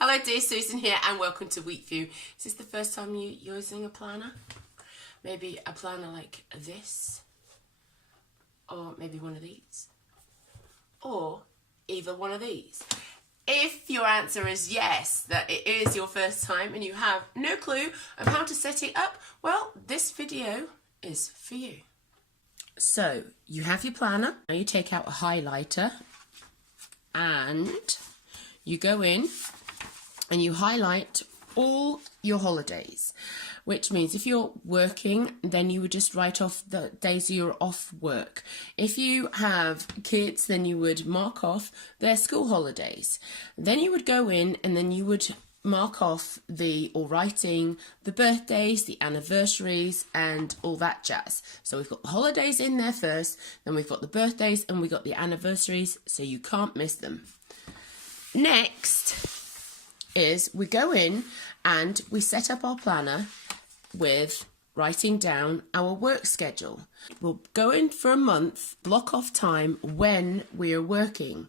Hello dear, Susan here and welcome to Weekview. Is this the first time you're using a planner? Maybe a planner like this, or maybe one of these, or either one of these. If your answer is yes, that it is your first time and you have no clue of how to set it up, well, this video is for you. So you have your planner, now you take out a highlighter and you go in and you highlight all your holidays, which means if you're working, then you would just write off the days you're off work. If you have kids, then you would mark off their school holidays. Then you would go in and then you would mark off writing the birthdays, the anniversaries, and all that jazz. So we've got the holidays in there first, then we've got the birthdays, and we've got the anniversaries, so you can't miss them. Next is we go in and we set up our planner with writing down our work schedule. We'll go in for a month, block off time when we are working.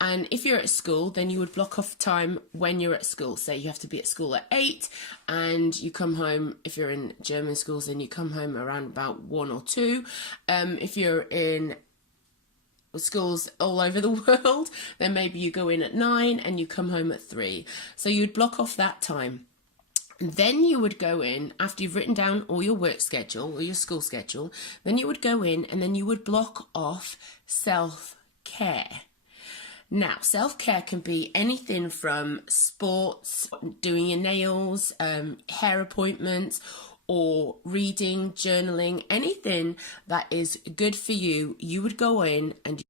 And if you're at school, then you would block off time when you're at school. Say you have to be at school at 8 and you come home, if you're in German schools, then you come home around about 1 or 2. If you're in schools all over the world, then maybe you go in at 9 and you come home at 3. So you'd block off that time. Then you would go in, after you've written down all your work schedule or your school schedule, then you would go in and then you would block off self-care. Now, self-care can be anything from sports, doing your nails, hair appointments, or reading, journaling, anything that is good for you, you would go in and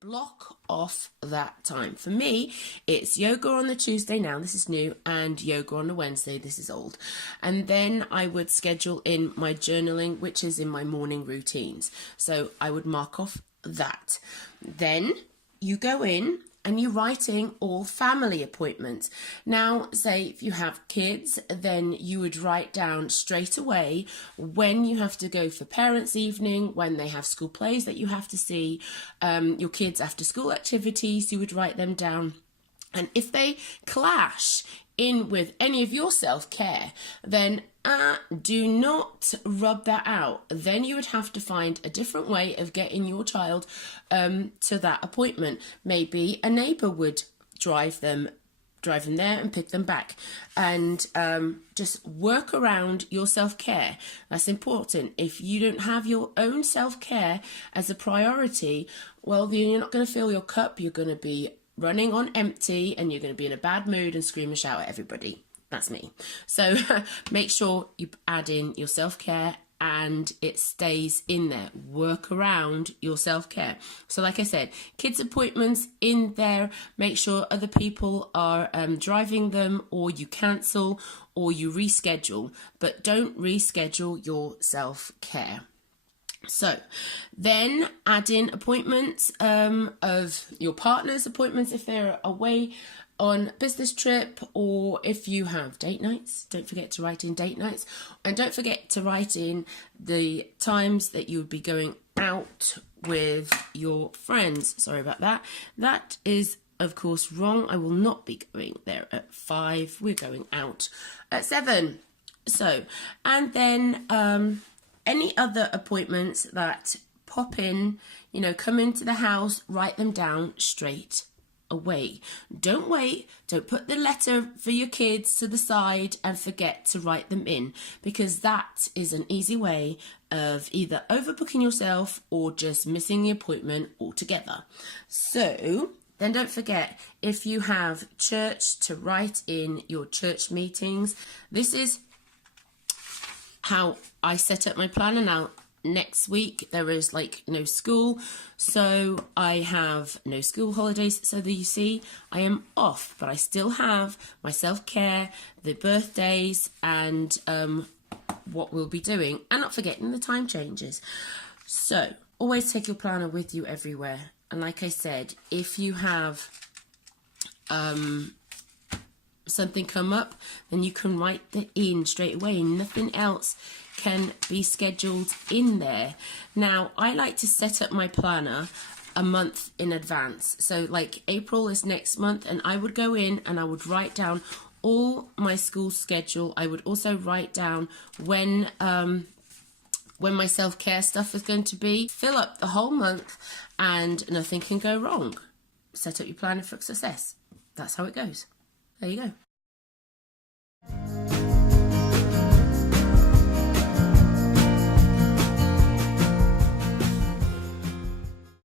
block off that time. For me, it's yoga on the Tuesday now, this is new, and yoga on the Wednesday, this is old. And then I would schedule in my journaling, which is in my morning routines. So I would mark off that. Then you go in and you're writing all family appointments. Now, say if you have kids, then you would write down straight away when you have to go for parents' evening, when they have school plays that you have to see, your kids' after school activities, you would write them down. And if they clash in with any of your self-care, then do not rub that out. Then you would have to find a different way of getting your child to that appointment. Maybe a neighbour would drive them there and pick them back, and just work around your self-care. That's important. If you don't have your own self-care as a priority, well, then you're not going to fill your cup. You're going to be running on empty and you're going to be in a bad mood and scream and shout at everybody. That's me. So make sure you add in your self-care and it stays in there. Work around your self-care. So like I said, kids' appointments in there, make sure other people are driving them, or you cancel or you reschedule, but don't reschedule your self-care. So then add in appointments of your partner's appointments if they're away on business trip, or if you have date nights, don't forget to write in date nights, and don't forget to write in the times that you would be going out with your friends. Sorry about that. That is of course wrong. I will not be going there at 5. We're going out at 7. So, and then any other appointments that pop in, come into the house, write them down straight away. Don't wait. Don't put the letter for your kids to the side and forget to write them in, because that is an easy way of either overbooking yourself or just missing the appointment altogether. So then don't forget, if you have church, to write in your church meetings. This is how I set up my planner. Now, next week there is no school, so I have no school holidays, so that you see I am off, but I still have my self-care, the birthdays, and what we'll be doing, and not forgetting the time changes. So always take your planner with you everywhere. And like I said, if you have something come up, then you can write that in straight away. Nothing else can be scheduled in there. Now, I like to set up my planner a month in advance. So like April is next month, and I would go in and I would write down all my school schedule. I would also write down when my self-care stuff is going to be. Fill up the whole month and nothing can go wrong. Set up your plan for success. That's how it goes. There you go.